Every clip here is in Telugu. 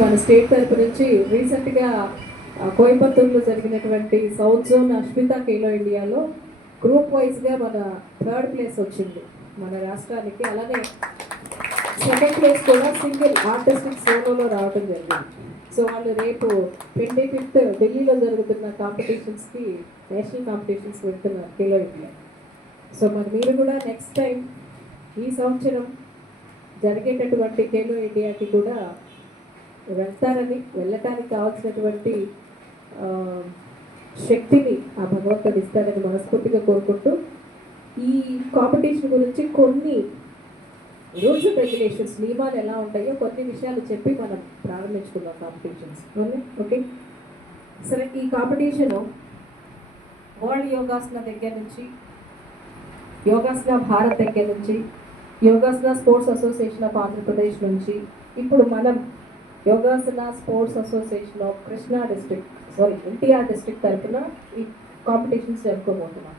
మన స్టేట్ తరపు నుంచి రీసెంట్గా కోయంబత్తూరులో జరిగినటువంటి సౌత్ జోన్ అశ్మిత ఖేలో ఇండియాలో గ్రూప్ వైజ్గా మన 3rd ప్లేస్ వచ్చింది మన రాష్ట్రానికి. అలానే 2nd ప్లేస్ కూడా సింగిల్ ఆర్టిస్టిక్ సోలోలో రావడం జరిగింది. సో వాళ్ళు రేపు 25th ఢిల్లీలో జరుగుతున్న కాంపిటీషన్స్కి, నేషనల్ కాంపిటీషన్స్ వెళ్తున్నారు ఖేలో ఇండియా. సో మరి మీరు కూడా నెక్స్ట్ టైం ఈ సంవత్సరం జరిగేటటువంటి ఖేలో ఇండియాకి కూడా వెళ్తారని, వెళ్ళటానికి కావాల్సినటువంటి శక్తిని ఆ భగవంతుడు ఇస్తారని మనస్ఫూర్తిగా కోరుకుంటూ, ఈ కాంపిటీషన్ గురించి కొన్ని రూల్స్ అండ్ రెగ్యులేషన్స్, నియమాలు ఎలా ఉంటాయో కొన్ని విషయాలు చెప్పి మనం ప్రారంభించుకున్నాం కాంపిటీషన్స్. ఓకే, సరే. ఈ కాంపిటీషను వరల్డ్ యోగాసన దగ్గర నుంచి, యోగాసన భారత్ దగ్గర నుంచి, yogasana sports association of Andhra Pradesh నుంచి, ఇప్పుడు మనం yogasana sports association of Krishna district, NTR district తరఫున ఈ కాంపిటీషన్స్ జరుపుకోబోతున్నాం.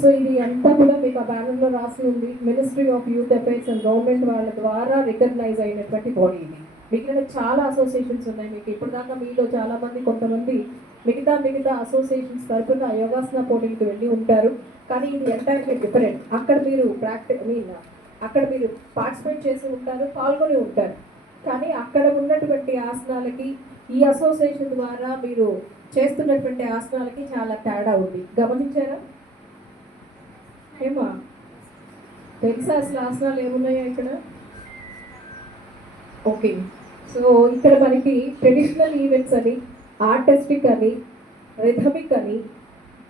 సో ఇది అంతా కూడా మీకు ఆ బ్యానర్లో రాసి ఉంది. Ministry of youth affairs and government వాళ్ళ ద్వారా రికగ్నైజ్ అయినటువంటి బాడీ ఇది. మిగిలిన చాలా అసోసియేషన్స్ ఉన్నాయి. మీకు ఇప్పుడు దాకా మీలో చాలామంది, కొంతమంది మిగతా అసోసియేషన్స్ తరఫున యోగాసన పోటీలకు వెళ్ళి ఉంటారు. కానీ ఇది ఎంటైర్లీ డిఫరెంట్. అక్కడ మీరు అక్కడ మీరు పార్టిసిపేట్ చేసి ఉంటారు, పాల్గొని ఉంటారు. కానీ అక్కడ ఉన్నటువంటి ఆసనాలకి ఈ అసోసియేషన్ ద్వారా మీరు చేస్తున్నటువంటి ఆసనాలకి చాలా తేడా ఉంది. గమనించారా? ఏమా తెలుసా అసలు ఆసనాలు ఏమున్నాయో ఇక్కడ? ఓకే, సో ఇక్కడ మనకి ట్రెడిషనల్ ఈవెంట్స్ అని, ఆర్టిస్టిక్ అని, రిథమిక్ అని,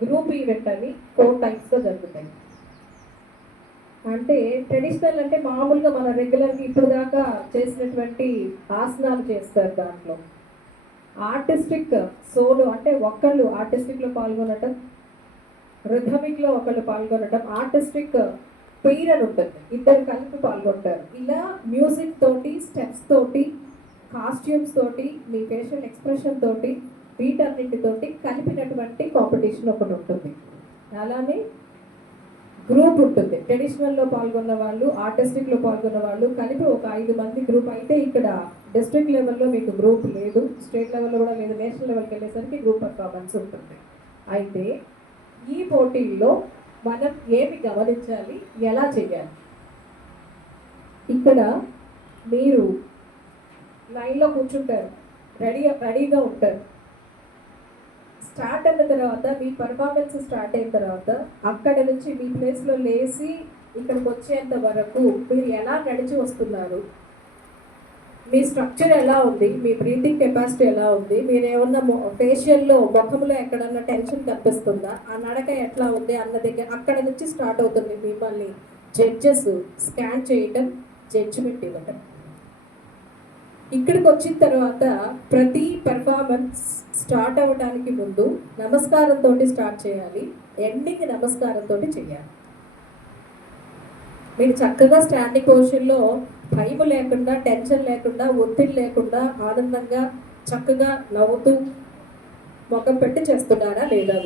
గ్రూప్ ఈవెంట్ అని 4 టైప్స్గా జరుగుతాయి. అంటే ట్రెడిషనల్ అంటే మామూలుగా మన రెగ్యులర్గా ఇప్పుడు దాకా చేసినటువంటి ఆసనాలు చేస్తారు. దాంట్లో ఆర్టిస్టిక్ సోలో అంటే ఒకళ్ళు ఆర్టిస్టిక్లో పాల్గొనటం, రిథమిక్లో ఒకళ్ళు పాల్గొనటం, ఆర్టిస్టిక్ పెయిర్ అని ఉంటుంది, ఇద్దరు కలిపి పాల్గొంటారు. ఇలా మ్యూజిక్ తోటి, స్టెప్స్ తోటి, కాస్ట్యూమ్స్ తోటి, మీ ఫేషియల్ ఎక్స్ప్రెషన్ తోటి, వీటన్నింటితోటి కలిపినటువంటి కాంపిటీషన్ ఒకటి ఉంటుంది. అలానే గ్రూప్ ఉంటుంది. ట్రెడిషనల్లో పాల్గొన్న వాళ్ళు, ఆర్టిస్టిక్లో పాల్గొన్న వాళ్ళు కలిపి ఒక 5 మంది గ్రూప్. అయితే ఇక్కడ డిస్ట్రిక్ట్ లెవెల్లో మీకు గ్రూప్ లేదు, స్టేట్ లెవెల్లో కూడా లేదు, నేషనల్ లెవెల్కి వెళ్ళేసరికి గ్రూప్ పర్ఫార్మెన్స్ ఉంటుంది. అయితే ఈ పోటీల్లో మనం ఏమి గమనించాలి, ఎలా చేయాలి? ఇక్కడ మీరు లైన్లో కూర్చుంటారు, రెడీగా ఉంటారు. స్టార్ట్ అయిన తర్వాత, మీ పర్ఫార్మెన్స్ స్టార్ట్ అయిన తర్వాత అక్కడ నుంచి మీ ప్లేస్లో లేచి ఇక్కడికి వచ్చేంత వరకు మీరు ఎలా నడిచి వస్తున్నారు, మీ స్ట్రక్చర్ ఎలా ఉంది, మీ బ్రీతింగ్ కెపాసిటీ ఎలా ఉంది, మీరు ఏమన్నా ఫేషియల్లో, ముఖంలో ఎక్కడన్నా టెన్షన్ కనిపిస్తుందా, ఆ నడక ఎట్లా ఉంది అన్న దగ్గర అక్కడ నుంచి స్టార్ట్ అవుతుంది. మిమ్మల్ని జడ్జెస్ స్కాన్ చేయటం, జడ్జిమెంట్ ఇవ్వటం. ఇక్కడికి వచ్చిన తర్వాత ప్రతి పెర్ఫార్మెన్స్ స్టార్ట్ అవ్వడానికి ముందు నమస్కారంతో స్టార్ట్ చేయాలి, ఎండింగ్ నమస్కారంతో చేయాలి. మీరు చక్కగా స్టాండింగ్ పొజిషన్లో భయం లేకుండా, టెన్షన్ లేకుండా, ఒత్తిడి లేకుండా, ఆనందంగా చక్కగా నవ్వుతూ ముఖం పెట్టి చేస్తున్నారా లేదా?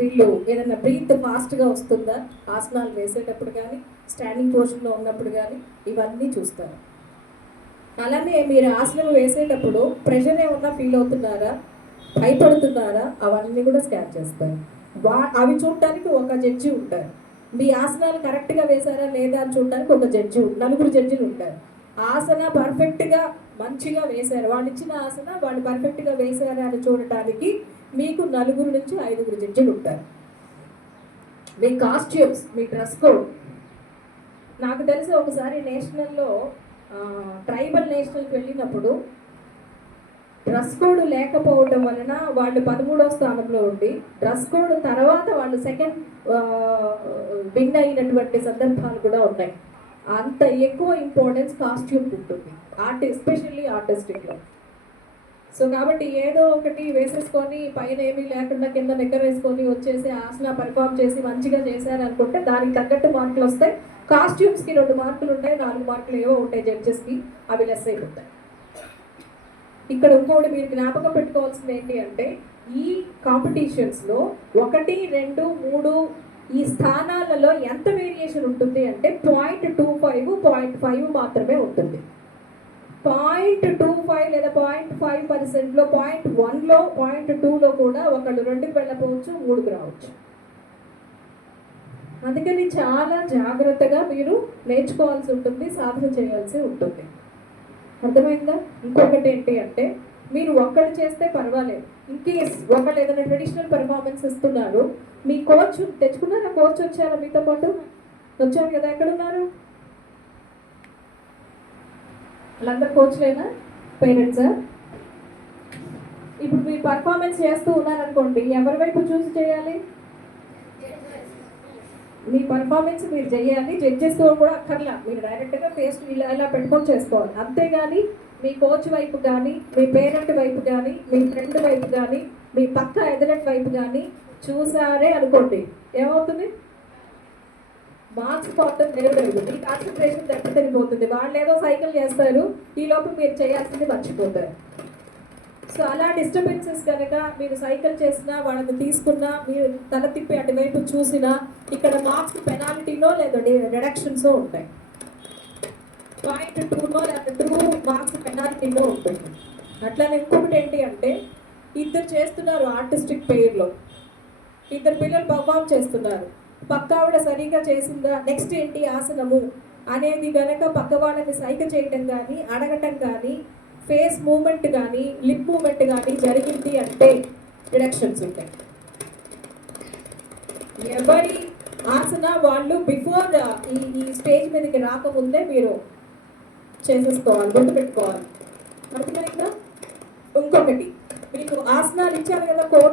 వీళ్ళు ఏదైనా బ్రీత్ ఫాస్ట్గా వస్తుందా ఆసనాలు వేసేటప్పుడు కానీ, స్టాండింగ్ పొజిషన్లో ఉన్నప్పుడు కానీ, ఇవన్నీ చూస్తారు. అలానే మీరు ఆసనం వేసేటప్పుడు ప్రెషర్ ఏమన్నా ఫీల్ అవుతున్నారా, భయపడుతున్నారా, అవన్నీ కూడా స్కాన్ చేస్తారు. అవి చూడటానికి ఒక జడ్జి ఉంటారు. మీ ఆసనాలు కరెక్ట్గా వేశారా లేదా అని చూడడానికి ఒక జడ్జి, 4 జడ్జిలు ఉంటారు. ఆసన పర్ఫెక్ట్గా మంచిగా వేశారు, వాళ్ళు ఇచ్చిన ఆసన వాళ్ళు పర్ఫెక్ట్గా వేశారా అని చూడటానికి మీకు 4 నుంచి 5 జడ్జిలు ఉంటారు. మీ కాస్ట్యూమ్స్, మీ డ్రెస్ కోడ్. నాకు తెలిసి ఒకసారి నేషనల్లో, ట్రైబల్ నేషనల్కి వెళ్ళినప్పుడు డ్రెస్ కోడ్ లేకపోవడం వలన వాళ్ళు 13వ స్థానంలో ఉండి, డ్రెస్ కోడ్ తర్వాత వాళ్ళు 2nd విన్ అయినటువంటి సందర్భాలు కూడా ఉన్నాయి. అంత ఎక్కువ ఇంపార్టెన్స్ కాస్ట్యూమ్ ఉంటుంది, ఎస్పెషల్లీ ఆర్టిస్టిక్లో. సో కాబట్టి ఏదో ఒకటి వేసేసుకొని పైన ఏమీ లేకుండా కింద నిక్కర్ వేసుకొని వచ్చేసి ఆసన పర్ఫామ్ చేసి మంచిగా చేశారనుకుంటే దానికి తగ్గట్టు మార్కులు వస్తాయి. కాస్ట్యూమ్స్కి 2 మార్కులు ఉంటాయి, 4 మార్కులు ఏవో ఉంటాయి జడ్జెస్కి, అవి లెస్ అయిపోతాయి. ఇక్కడ ఇంకోటి మీరు జ్ఞాపకం పెట్టుకోవాల్సింది ఏంటి అంటే, ఈ కాంపిటీషన్స్లో 1, 2, 3 ఈ స్థానాలలో ఎంత వేరియేషన్ ఉంటుంది అంటే 0.25, 0.5 మాత్రమే ఉంటుంది. 0.25 లేదా 0.5%లో 0.1లో 0.2లో కూడా ఒకళ్ళు 2కి వెళ్ళకపోవచ్చు 3కి రావచ్చు. అందుకని చాలా జాగ్రత్తగా మీరు నేర్చుకోవాల్సి ఉంటుంది, సాధన చేయాల్సి ఉంటుంది. అర్థమైందా? ఇంకొకటి ఏంటి అంటే మీరు ఒక్కటి చేస్తే పర్వాలేదు. ఇన్ కేస్ ఒకళ్ళు ఏదైనా ట్రెడిషనల్ పెర్ఫార్మెన్స్ ఇస్తున్నారు, మీ కోచ్ తెచ్చుకున్నారా? కోచ్ వచ్చారా మీతో పాటు? వచ్చారు కదా, ఎక్కడున్నారు వాళ్ళందరూ? కోచ్లేనా? పేరెంట్సా? ఇప్పుడు మీరు పర్ఫార్మెన్స్ చేస్తూ ఉన్నారనుకోండి, ఎవరి వైపు చూసి చేయాలి? మీ పర్ఫార్మెన్స్ మీరు చేయాలి. జడ్జెస్ కూడా అక్కర్లా, మీరు డైరెక్ట్గా ఫేస్ ఇలా ఇలా పెట్టుకొని చేసుకోవాలి. అంతేగాని మీ కోచ్ వైపు కానీ, మీ పేరెంట్ వైపు కానీ, మీ ఫ్రెండ్ వైపు కానీ, మీ పక్క ఎదురెట్ వైపు కానీ చూసారే అనుకోండి, ఏమవుతుంది? మార్క్స్ పోవటం జరగదు. మీ కాన్సన్ట్రేషన్ దెబ్బతిరిగిపోతుంది. వాళ్ళు ఏదో సైకిల్ చేస్తారు, ఈ లోపు మీరు చేయాల్సింది మర్చిపోతారు. సో అలా డిస్టర్బెన్సెస్ కనుక మీరు సైకిల్ చేసినా, వాళ్ళని తీసుకున్నా, మీరు తల తిప్పి అటువైపు చూసినా, ఇక్కడ మార్క్స్ పెనాల్టీలో లేదా రిడక్షన్సో ఉంటాయి. 0.2లో లేదా 2 మార్క్స్ పెనాల్టీలో ఉంటుంది. అట్లానే ఇంకొకటి ఏంటి అంటే, ఇద్దరు చేస్తున్నారు ఆర్టిస్టిక్ పెయిర్లో, ఇద్దరు పిల్లలు పర్ఫామ్ చేస్తున్నారు. పక్క ఆవిడ సరిగా చేసిందా, నెక్స్ట్ ఏంటి ఆసనము అనేది గనక పక్క వాళ్ళని సైకిల్ చేయటం కానీ, అడగటం కానీ, ఫేస్ మూమెంట్ కానీ, లిప్ మూమెంట్ కానీ జరిగింది అంటే రిడక్షన్స్ ఉంటాయి. ఎవరి ఆసన వాళ్ళు బిఫోర్ ఈ స్టేజ్ మీదకి రాకముందే మీరు చేసేసుకోవాలి, గుర్తుపెట్టుకోవాలి. అర్థమైందా? ఇంకొకటి, మీకు ఆసనాలు ఇచ్చారు కదా కోర్స్